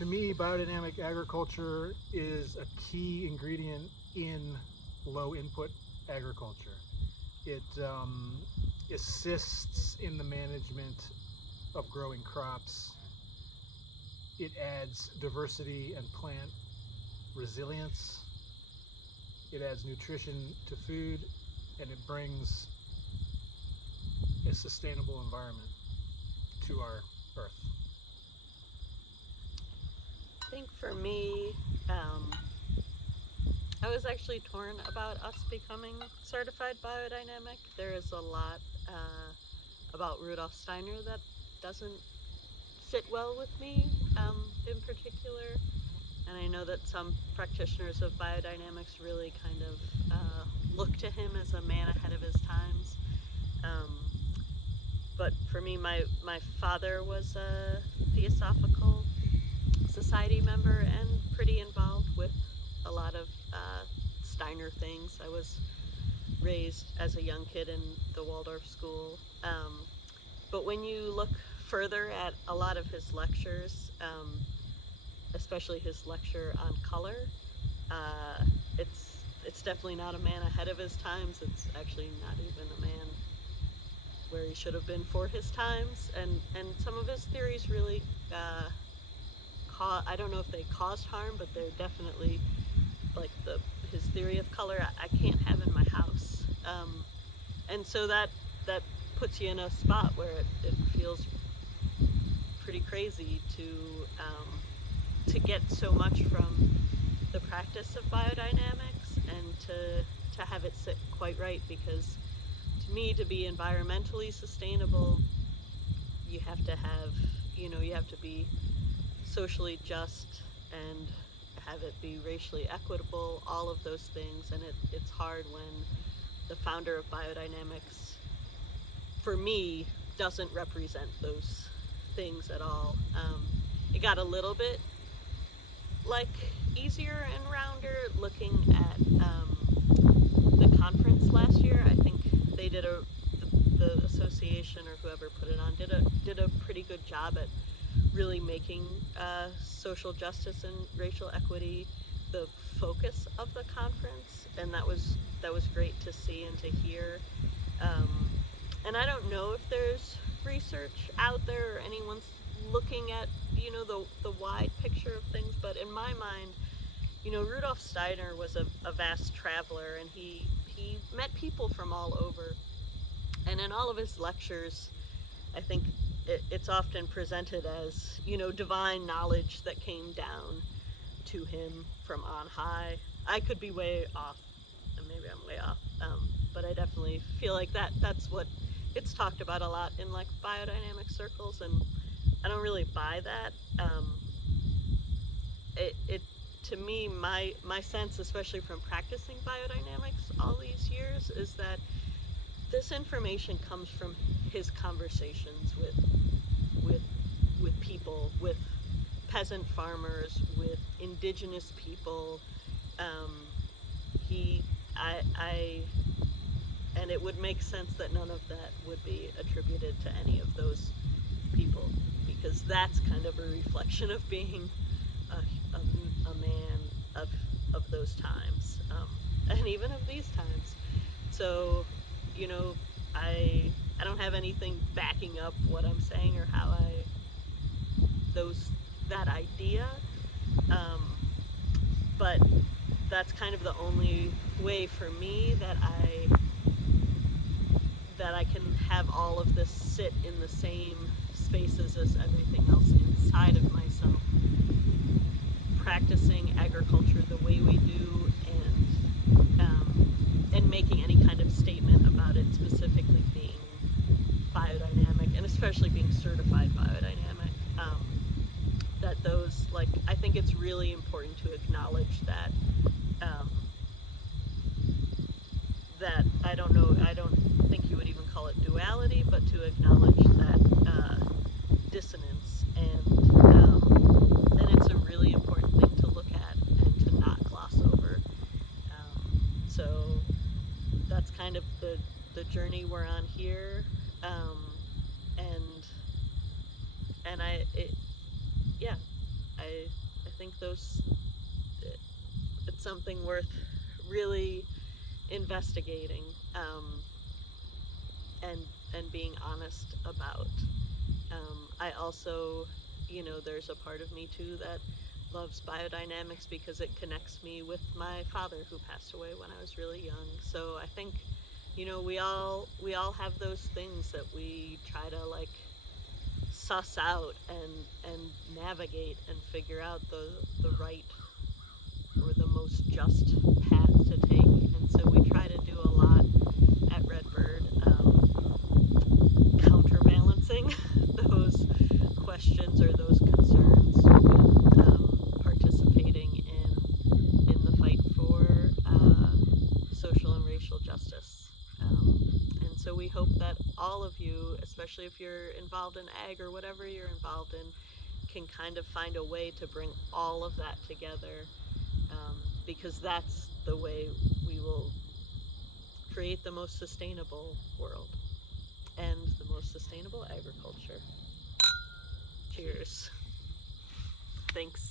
To me, biodynamic agriculture is a key ingredient in low input agriculture. It assists in the management of growing crops. It adds diversity and plant resilience. It adds nutrition to food, and it brings a sustainable environment to our earth. I think for me, I was actually torn about us becoming certified biodynamic. There is a lot about Rudolf Steiner that doesn't sit well with me in particular. And I know that some practitioners of biodynamics really kind of look to him as a man ahead of his times. But for me, my father was a Theosophical Society member and pretty involved with a lot of Steiner things. I was raised as a young kid in the Waldorf school. But when you look further at a lot of his lectures, especially his lecture on color, it's definitely not a man ahead of his times. It's actually not even a man where he should have been for his times. And some of his theories really I don't know if they caused harm, but they're definitely like his theory of color I can't have in my house. And so that puts you in a spot where it feels pretty crazy to get so much from the practice of biodynamics and to have it sit quite right, because to me, to be environmentally sustainable, you have to have, you have to be socially just and have it be racially equitable, all of those things. And it's hard when the founder of biodynamics, for me, doesn't represent those things at all. It got a little bit like easier and rounder looking at the conference last year. I think they did the association or whoever put it on did a pretty good job at really making social justice and racial equity the focus of the conference, and that was great to see and to hear. And I don't know if there's research out there or anyone's looking at the wide picture of things, but in my mind, Rudolf Steiner was a vast traveler, and he met people from all over. And in all of his lectures, I think it's often presented as, divine knowledge that came down to him from on high. I could be way off, and maybe I'm way off, but I definitely feel like that's what it's talked about a lot in like biodynamic circles, and I don't really buy that. It to me, my sense, especially from practicing biodynamics all these years, is that this information comes from his conversations with people, with peasant farmers, with indigenous people. And it would make sense that none of that would be attributed to any of those people, because that's kind of a reflection of being a man of those times, and even of these times. So, I don't have anything backing up what I'm saying or how that idea, but that's kind of the only way for me that I can have all of this sit in the same spaces as everything else inside of myself, practicing agriculture the way we do, and making any kind of statement about it specifically being biodynamic, and especially being certified biodynamic. That those, I think it's really important to acknowledge that that I don't think you would even call it duality, but to acknowledge that dissonance, and it's a really important thing to look at and to not gloss over. So that's kind of the journey we're on here, I think it's something worth really investigating, and being honest about. I also, there's a part of me too that loves biodynamics because it connects me with my father who passed away when I was really young. So I think, we all have those things that we try to like suss out and navigate and figure out the right or the most just path to take. And so we try to do a lot at Redbyrd, counterbalancing those questions or those concerns with participating in the fight for social and racial justice. And so we hope that all of you, especially if you're involved in ag or whatever you're involved in, can kind of find a way to bring all of that together, because that's the way we will create the most sustainable world and the most sustainable agriculture. Cheers. Thanks.